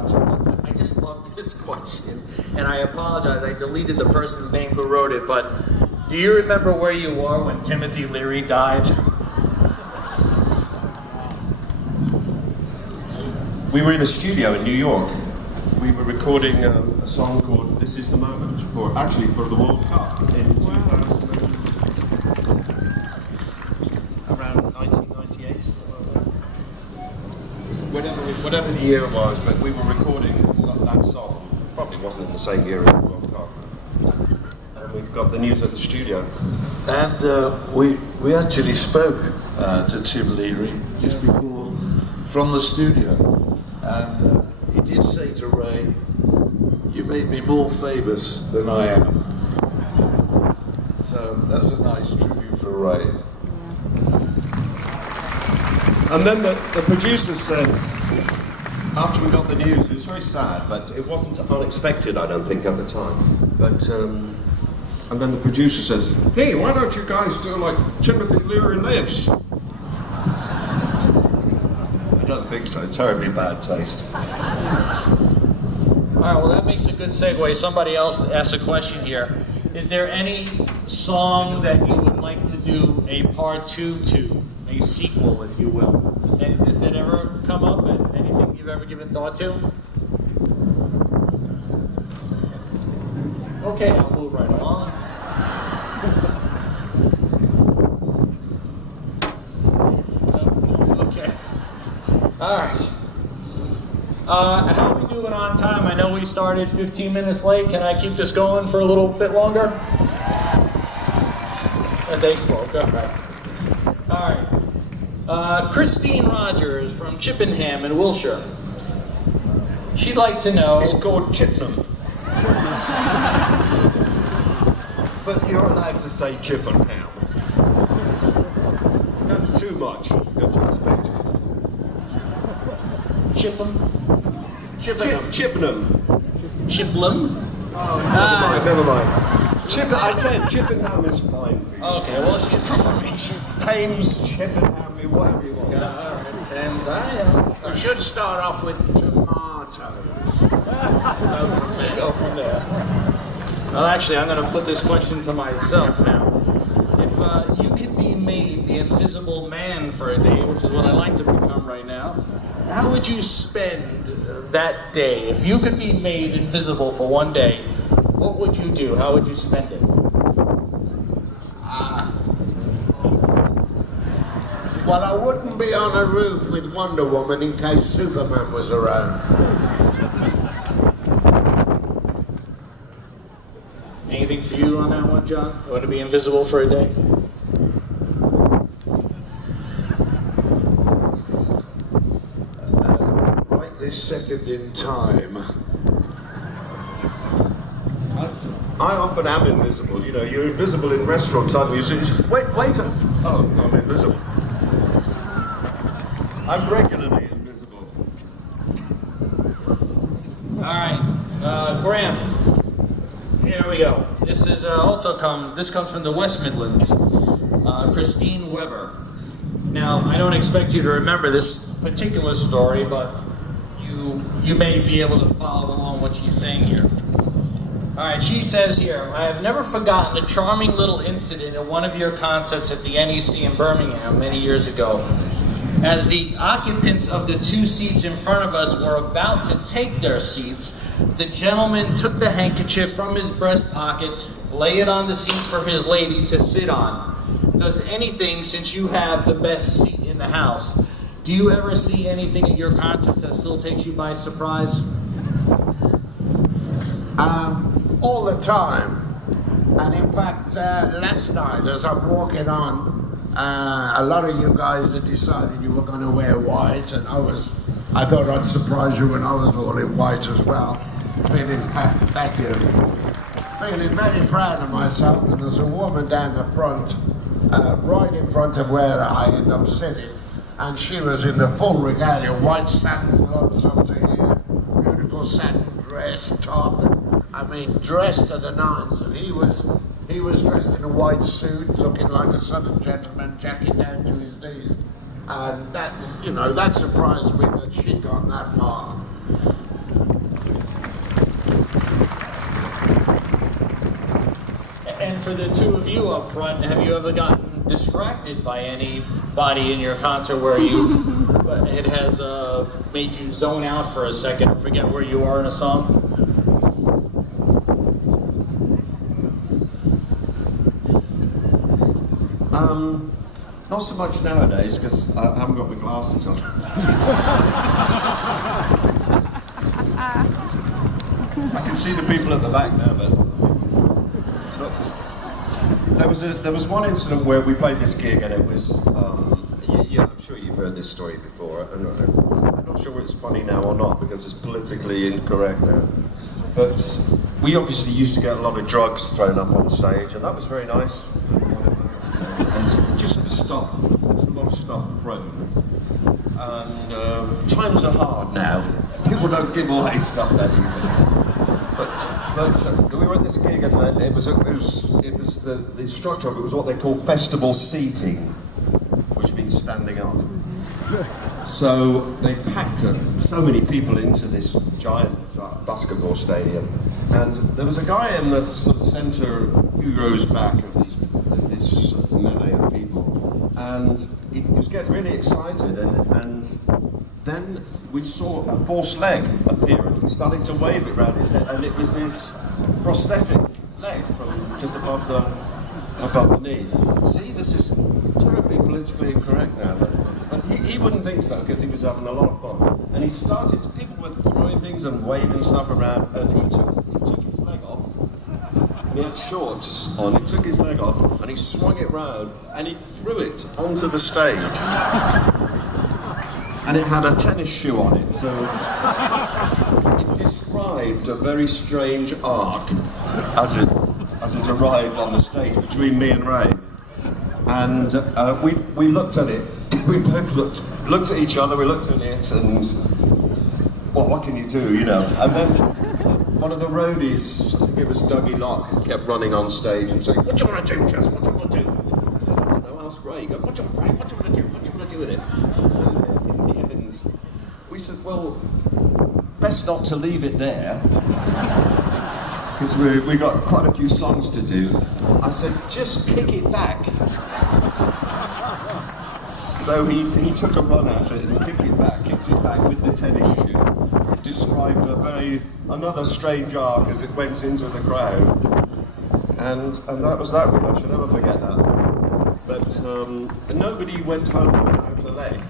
concert. I just love this question, and I apologize, I deleted the person's name who wrote it, but do you remember where you were when Timothy Leary died? We were in a studio in New York. We were recording a song called This Is the Moment, for the World Cup in 2000. Around 1998, whatever the year was, but we were recording that song. Probably wasn't in the same year as the World Cup. And we got the news at the studio. And we actually spoke to Tim Leary just before, from the studio. And he did say to Ray, "You made me more famous than I am." So that was a nice tribute for Ray. And then the producer said, after we got the news, it was very sad, but it wasn't unexpected, I don't think, at the time. But, and then the producer said, "Hey, why don't you guys do like Timothy Leary Lives?" I don't think so, terribly bad taste. All right, well that makes a good segue. Somebody else asked a question here. Is there any song that you would like to do a part 2 to? A sequel, if you will. And does it ever come up? And anything you've ever given thought to? Okay, I'll move right along. Okay. All right. How are we doing on time? I know we started 15 minutes late. Can I keep this going for a little bit longer? They spoke. All right. All right. Christine Rogers from Chippenham in Wiltshire. She'd like to know... It's called Chippenham. But you're allowed to say Chippenham. That's too much. You have to expect it. Chippenham. Chippenham? Oh, never mind. I said Chippenham is fine for you. Okay, well, she's from Thames, Chippenham, whatever you want. all right, Thames, I know. We should start off with tomatoes. Go from there. Well, actually, I'm going to put this question to myself now. If you could be made the invisible man for a day, which is what I like to become right now, how would you spend that day? If you could be made invisible for one day, what would you do? How would you spend it? Well, I wouldn't be on a roof with Wonder Woman in case Superman was around. Anything for you on that one, John? You want to be invisible for a day? Right this second in time. I often am invisible. You know, you're invisible in restaurants, aren't you? Wait, waiter. Oh, I'm invisible. I'm regularly invisible. All right, Graham. Here we go. This is this comes from the West Midlands. Christine Weber. Now, I don't expect you to remember this particular story, but you may be able to follow along what she's saying here. All right, she says here, "I have never forgotten a charming little incident at one of your concerts at the NEC in Birmingham many years ago. As the occupants of the 2 seats in front of us were about to take their seats, the gentleman took the handkerchief from his breast pocket, lay it on the seat for his lady to sit on. Does anything, since you have the best seat in the house, do you ever see anything at your concerts that still takes you by surprise?" All the time. And in fact, last night as I'm walking on, a lot of you guys had decided you were going to wear white, and I thought I'd surprise you when I was all in white as well. Feeling very proud of myself. And there's a woman down the front, right in front of where I end up sitting, and she was in the full regalia, white satin gloves up to here, beautiful satin dress, top. I mean, dressed to the nines, and he was dressed in a white suit, looking like a southern gentleman, jacket down to his knees, and that surprised me that she'd gone that far. And for the two of you up front, have you ever gotten distracted by anybody in your concert where it has made you zone out for a second and forget where you are in a song? Not so much nowadays because I haven't got my glasses on. I can see the people at the back now, but there was one incident where we played this gig and it was I'm sure you've heard this story before. And I'm not sure it's funny now or not because it's politically incorrect now. But we obviously used to get a lot of drugs thrown up on stage, and that was very nice. And just stuff. There's a lot of stuff thrown. And times are hard now. People don't give away stuff that easily. But we were at this gig, and it was the structure of it was what they call festival seating, which means standing up. So they packed so many people into this giant basketball stadium, and there was a guy in the sort of centre, a few rows back of this melee of people, and he was getting really excited, and then we saw a false leg appear, and he started to wave it around his head, and it was his prosthetic leg from just above the knee. See, this is terribly politically incorrect now, but he wouldn't think so because he was having a lot of fun. And people were throwing things and waving stuff around, and he took his leg off, and he had shorts on, he took his leg off, and he swung it round, and he threw it onto the stage. And it had a tennis shoe on it, so it described a very strange arc as it arrived on the stage between me and Ray. And we looked at it, we both looked at each other, we looked at it, and what can you do, you know? And then one of the roadies, I think it was Dougie Locke, kept running on stage and saying, "What do you want to do, Jess? What do you want to do?" I said, "I don't know, ask Ray." He goes, "What do you want to do? What do you want to do with it?" And we said, "Well, best not to leave it there, because we got quite a few songs to do." I said, "Just kick it back." So he took a run at it and kicked it back with the tennis shoe. It described another strange arc as it went into the crowd. And that was that. I should never forget that. But nobody went home without a leg.